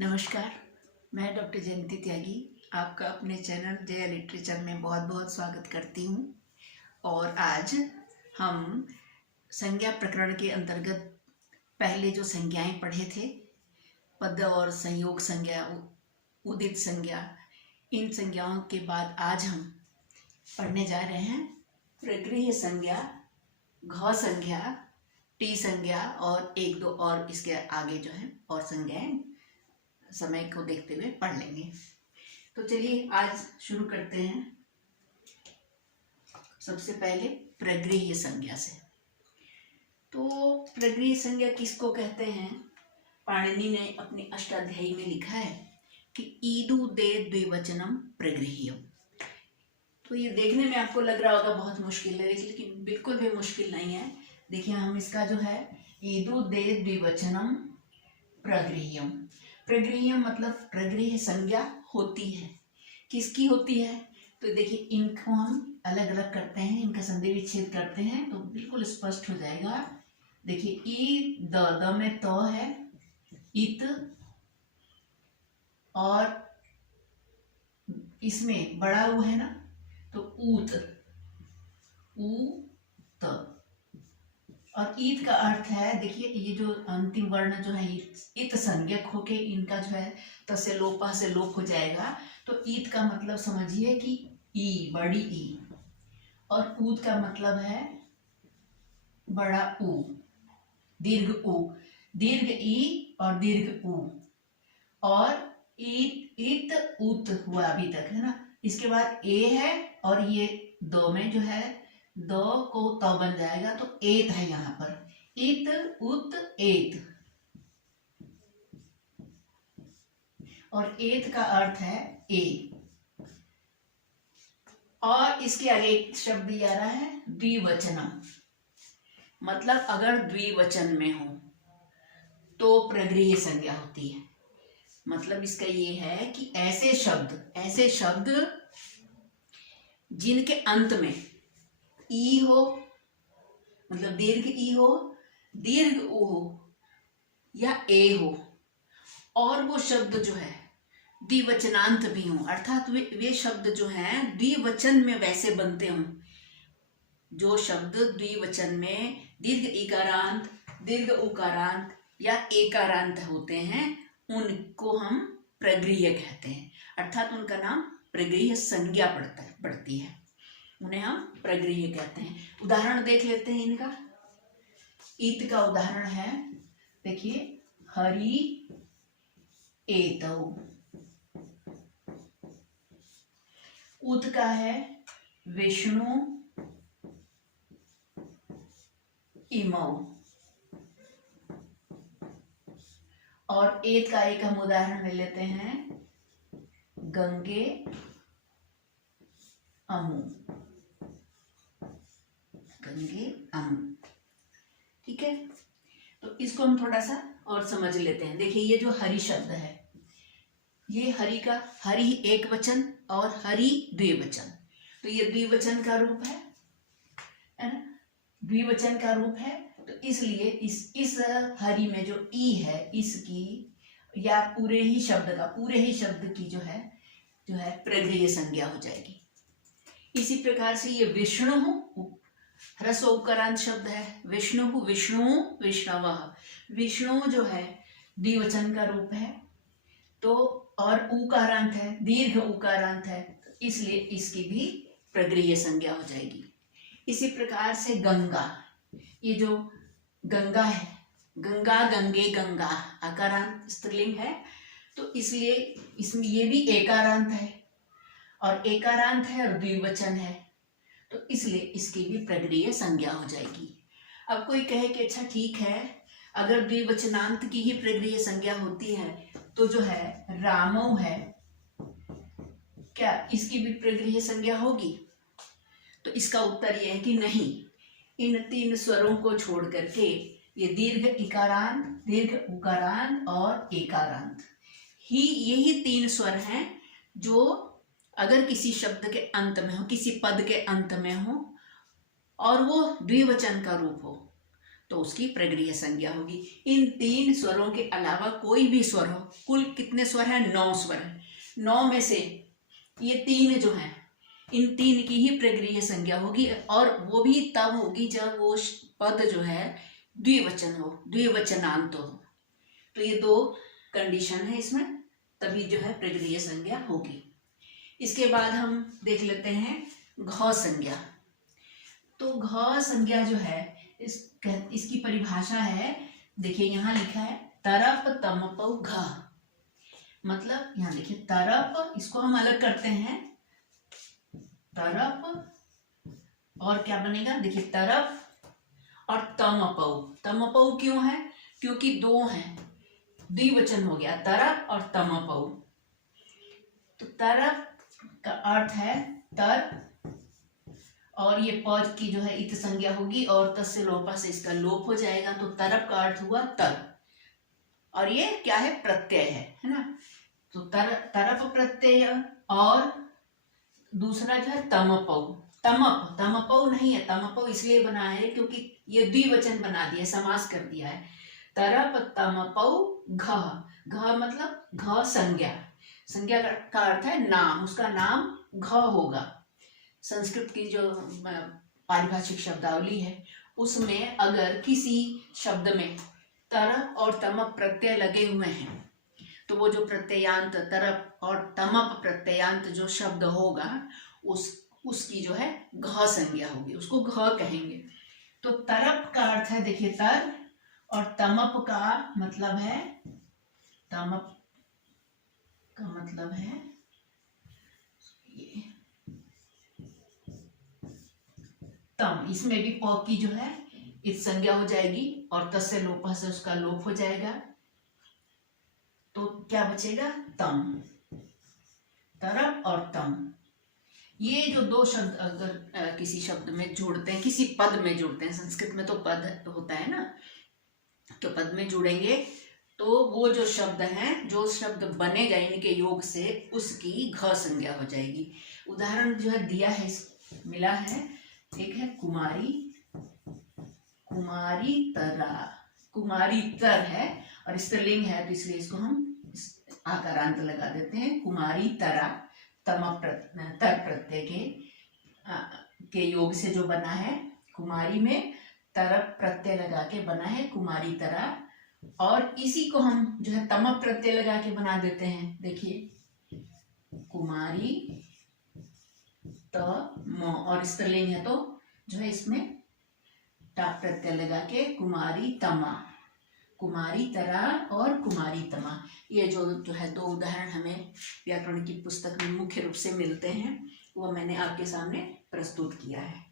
नमस्कार, मैं डॉक्टर जयंती त्यागी आपका अपने चैनल जया लिटरेचर में बहुत बहुत स्वागत करती हूँ। और आज हम संज्ञा प्रकरण के अंतर्गत पहले जो संज्ञाएं पढ़े थे, पद और संयोग संज्ञा, उदित संज्ञा, इन संज्ञाओं के बाद आज हम पढ़ने जा रहे हैं प्रगृह्य संज्ञा, घ संज्ञा, टी संज्ञा और एक दो और इसके आगे जो है और संज्ञाएं समय को देखते हुए पढ़ लेंगे। तो चलिए आज शुरू करते हैं सबसे पहले प्रगृह्य संज्ञा से। तो प्रगृह्य संज्ञा किसको कहते हैं? पाणिनि ने अपनी अष्टाध्यायी में लिखा है कि ईदु दे द्विवचनम प्रगृह्यम। तो ये देखने में आपको लग रहा होगा बहुत मुश्किल है, लेकिन बिल्कुल भी मुश्किल नहीं है। देखिए, हम इसका जो है ईदु दे द्विवचनम प्रगृह्यम, प्रगृह्यम मतलब प्रगृह्य संज्ञा होती है। किसकी होती है? तो देखिए, इनको हम अलग अलग करते हैं, इनका संधि विच्छेद करते हैं तो बिल्कुल स्पष्ट हो जाएगा। देखिए, ई द में त है, इत, और इसमें बड़ा ऊ है ना, तो ऊत, ऊत। और ईत का अर्थ है, देखिए ये जो अंतिम वर्ण जो है इत संज्ञक होके इनका जो है त से लोपा से लोप हो जाएगा। तो ईत का मतलब समझिए कि ई, बड़ी ई, और ऊत का मतलब है बड़ा ऊ, दीर्घ ऊ, दीर्घ ई और दीर्घ ऊ। और ईत, इत, ऊत हुआ अभी तक, है ना। इसके बाद ए है और ये दो में जो है दो को त बन जाएगा, तो एत है यहाँ पर, इत, उत, एत। और एत का अर्थ है ए। और इसके आगे एक शब्द दिया रहा है द्विवचनम, मतलब अगर द्विवचन में हो तो प्रगृह्य संज्ञा होती है। मतलब इसका ये है कि ऐसे शब्द जिनके अंत में ई हो, मतलब दीर्घ ई हो, दीर्घ ऊ हो या ए हो, और वो शब्द जो है द्विवचनांत भी हों, अर्थात वे शब्द जो हैं द्विवचन में वैसे बनते हों। जो शब्द द्विवचन में दीर्घ इकारांत, दीर्घ उकारांत या एकारांत होते हैं उनको हम प्रगृह्य कहते हैं, अर्थात उनका नाम प्रगृह्य संज्ञा पड़ती है, उन्हें हम प्रगृह्य कहते हैं। उदाहरण देख लेते हैं इनका। ईत का उदाहरण है, देखिए, हरि एतौ। उत का है विष्णु इमौ। और एत का एक हम उदाहरण ले लेते हैं, गंगे अमु, गंगे अमु। ठीक है, तो इसको हम थोड़ा सा और समझ लेते हैं। देखिए, ये जो हरि शब्द है, ये हरि एक वचन और हरि द्विवचन, तो ये द्विवचन का रूप है ना, द्विवचन का रूप है। तो इसलिए इस हरि में जो ई है, इसकी या पूरे ही शब्द की जो है प्रगृह्य संज्ञा हो जाएगी। इसी प्रकार से ये विष्णु ह्रस्व शब्द है, विष्णु, विष्णवः। विष्णु जो है द्विवचन का रूप है, तो और उकारांत है, दीर्घ उकारांत है, तो इसलिए इसकी भी प्रगृह्य संज्ञा हो जाएगी। इसी प्रकार से गंगा, ये जो गंगा है, गंगा, गंगे, गंगा, आकारांत स्त्रीलिंग है, तो इसलिए इसमें ये भी एकारांत है, और एकारांत है और द्विवचन है, तो इसलिए इसकी भी प्रगृह्य संज्ञा हो जाएगी। अब कोई कहे कि अच्छा ठीक है, अगर द्विवचनांत की ही प्रगृह्य संज्ञा होती है तो जो है रामौ है, क्या इसकी भी प्रगृह्य संज्ञा होगी? तो इसका उत्तर यह है कि नहीं। इन तीन स्वरों को छोड़ करके ये दीर्घ इकारांत, दीर्घ उकारांत और एकारांत ही, यही तीन स्वर हैं जो अगर किसी शब्द के अंत में हो, किसी पद के अंत में हो और वो द्विवचन का रूप हो, तो उसकी प्रगृह्य संज्ञा होगी। इन 3 स्वरों के अलावा कोई भी स्वर हो, कुल कितने स्वर हैं? 9 स्वर हैं। 9 में से ये 3 जो हैं, इन 3 की ही प्रगृह्य संज्ञा होगी, और वो भी तब होगी जब वो पद जो है द्विवचन हो, द्विवचनांत हो। तो ये 2 कंडीशन है इसमें, तभी जो है प्रगृह्य संज्ञा होगी। इसके बाद हम देख लेते हैं घ संज्ञा। तो घ संज्ञा जो है इसकी परिभाषा है, देखिए यहाँ लिखा है तरप तमपौ घ। मतलब यहाँ देखिए तरप, इसको हम अलग करते हैं, तरप और क्या बनेगा, देखिए तरप और तमपौ। तमपौ क्यों है? क्योंकि 2 हैं, द्विवचन हो गया, तरप और तमपौ। तो तरप का अर्थ है तर, और ये पद की जो है इत संज्ञा होगी, और तस्य लोपा से इसका लोप हो जाएगा, तो तरप का अर्थ हुआ तर, और ये क्या है? प्रत्यय है ना। तो तरप प्रत्यय, और दूसरा जो है तमपौ। तमपौ नहीं है, तमपौ इसलिए बना है क्योंकि ये द्विवचन बना दिया, समास कर दिया है। तरप तमपौ घ। घ मतलब घ संज्ञा, संज्ञा का अर्थ है नाम, उसका नाम घ होगा। संस्कृत की जो पारिभाषिक शब्दावली है उसमें अगर किसी शब्द में तरप और तमप प्रत्यय लगे हुए हैं, तो वो जो प्रत्ययांत तरप और तमप प्रत्ययांत जो शब्द होगा उसकी जो है घ संज्ञा होगी, उसको घ कहेंगे। तो तरप का अर्थ है देखिए तर, और तमप का मतलब है, तमप का मतलब है ये तम। इसमें भी प की जो है इस संज्ञा हो जाएगी, और तस्य लोपा से उसका लोप हो जाएगा, तो क्या बचेगा? तम। तरप और तम, ये जो 2 शब्द अगर किसी शब्द में जोड़ते हैं, किसी पद में जोड़ते हैं, संस्कृत में तो पद होता है ना, तो पद में जुड़ेंगे तो वो जो शब्द हैं, जो शब्द बनेगा इनके योग से, उसकी घ संज्ञा हो जाएगी। उदाहरण जो है दिया है, मिला है, एक है कुमारी, कुमारी तरा, कुमारी तर है और स्त्रीलिंग है, तो इसलिए इसको हम आकारांत लगा देते हैं, कुमारी तरा। तम तर प्रत्यय के योग से जो बना है, कुमारी में तरप प्रत्यय लगा के बना है कुमारी तरा, और इसी को हम जो है तमप प्रत्यय लगा के बना देते हैं। देखिए कुमारी त म, और स्त्रीलिंग है तो जो है इसमें टा प्रत्यय लगा के कुमारी तमा, कुमारी तरा और कुमारी तमा। ये जो है 2 उदाहरण हमें व्याकरण की पुस्तक में मुख्य रूप से मिलते हैं, वो मैंने आपके सामने प्रस्तुत किया है।